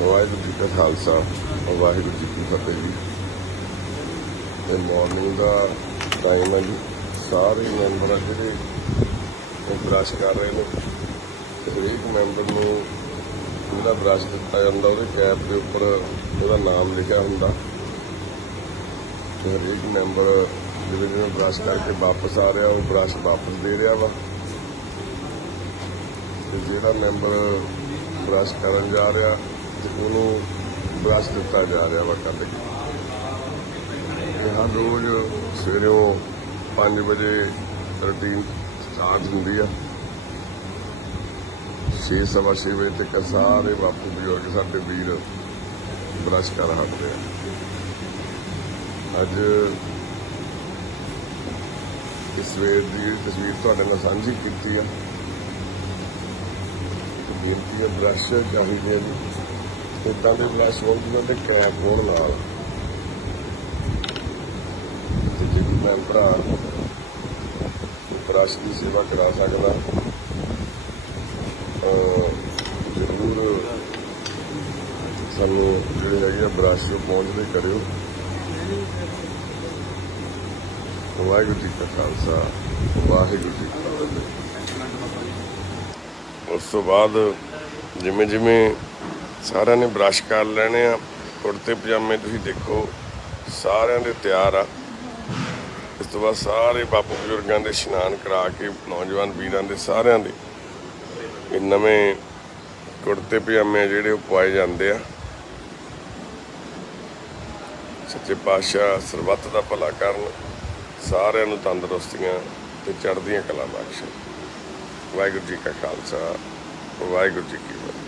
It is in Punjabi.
ਵਾਹਿਗੁਰੂ ਜੀ ਕਾ ਖਾਲਸਾ ਵਾਹਿਗੁਰੂ ਜੀ ਕੀ ਫਤਿਹ ਜੀ। ਤੇ ਮਾਰਨਿੰਗ ਦਾ ਟਾਈਮ ਹੈ ਜੀ। ਸਾਰੇ ਮੈਂਬਰ ਜਿਹੜੇ ਉਹ ਬ੍ਰਸ਼ ਕਰ ਰਹੇ ਨੇ। ਹਰੇਕ ਮੈਂਬਰ ਨੂੰ ਜਿਹੜਾ ਬ੍ਰਸ਼ ਦਿੱਤਾ ਜਾਂਦਾ, ਉਹਦੇ ਕੈਪ ਦੇ ਉੱਪਰ ਉਹਦਾ ਨਾਮ ਲਿਖਿਆ ਹੁੰਦਾ। ਤੇ ਹਰੇਕ ਮੈਂਬਰ ਜਿਹੜੇ ਜਿਹਨੇ ਬ੍ਰਸ਼ ਕਰਕੇ ਵਾਪਸ ਆ ਰਿਹਾ, ਉਹ ਬ੍ਰਸ਼ ਵਾਪਸ ਦੇ ਰਿਹਾ ਵਾ। ਤੇ ਜਿਹੜਾ ਮੈਂਬਰ ਬ੍ਰਸ਼ ਕਰਨ ਜਾ ਰਿਹਾ, ਤੇ ਉਹਨੂੰ ਬ੍ਰਸ਼ ਦਿੱਤਾ ਜਾ ਰਿਹਾ ਵਾ ਕੱਢ ਕੇ ਇਹ ਹਰ ਰੋਜ਼ ਸਵੇਰੇ 5 ਵਜੇ ਰੁਟੀਨ ਸਟਾਰਟ ਹੁੰਦੀ ਆ। 6 ਸਵਾ ਛੇ ਵਜੇ ਤੱਕ ਸਾਰੇ ਬਾਪੂ ਬਜ਼ੁਰਗ ਸਾਡੇ ਵੀਰ ਬ੍ਰਸ਼ ਕਰ ਹਟਦੇ ਆ। ਅੱਜ ਇਸ ਸਵੇਰ ਦੀ ਤਸਵੀਰ ਤੁਹਾਡੇ ਨਾਲ ਸਾਂਝੀ ਕੀਤੀ ਆ। ਬੇਨਤੀ ਹੈ ਬ੍ਰਸ਼ ਚਾਹੀਦੇ ਆ ਜੀ। ਇਦਾਂ ਦੇ ਬ੍ਰਸ਼ ਹੋਣ ਜਿਹਨਾਂ ਦੇ ਕ੍ਰੈਕ ਹੋਣ ਨਾਲ। ਤੇ ਜੇ ਮੈਂ ਭਰਾ ਬ੍ਰਸ਼ ਦੀ ਸੇਵਾ ਕਰਾ ਸਕਦਾ। ਜ਼ਰੂਰ ਸਾਨੂੰ ਜਿਹੜੇ ਹੈਗੇ ਆ ਬ੍ਰਸ਼ ਪਹੁੰਚਦੇ ਕਰਿਓ। ਵਾਹਿਗੁਰੂ ਜੀ ਕਾ ਖਾਲਸਾ, ਵਾਹਿਗੁਰੂ ਜੀ ਕੀ ਫਤਿਹ। ਉਸ ਤੋਂ ਬਾਅਦ ਜਿਵੇਂ ਜਿਵੇਂ ਸਾਰਿਆਂ ਨੇ ਬ੍ਰਸ਼ ਕਰ ਲੈਣੇ ਆ ਕੁੜਤੇ ਪਜਾਮੇ ਤੁਸੀਂ ਦੇਖੋ, ਸਾਰਿਆਂ ਦੇ ਤਿਆਰ ਆ। ਇਸ ਤੋਂ ਬਾਅਦ ਸਾਰੇ ਬਾਪੂ ਬਜ਼ੁਰਗਾਂ ਦੇ ਇਸ਼ਨਾਨ ਕਰਾ ਕੇ, ਨੌਜਵਾਨ ਵੀਰਾਂ ਦੇ ਸਾਰਿਆਂ ਦੇ। ਇਹ ਨਵੇਂ ਕੁੜਤੇ ਪਜਾਮੇ ਆ ਜਿਹੜੇ ਉਹ ਪਾਏ ਜਾਂਦੇ ਆ। ਸੱਚੇ ਪਾਤਸ਼ਾਹ ਸਰਬੱਤ ਦਾ ਭਲਾ ਕਰਨ, ਸਾਰਿਆਂ ਨੂੰ ਤੰਦਰੁਸਤੀਆਂ ਤੇ ਚੜ੍ਹਦੀਆਂ ਕਲਾ ਬਖਸ਼ਣ। ਵਾਹਿਗੁਰੂ ਜੀ ਕਾ ਖਾਲਸਾ, ਵਾਹਿਗੁਰੂ ਜੀ ਕੀ ਫਤਿਹ।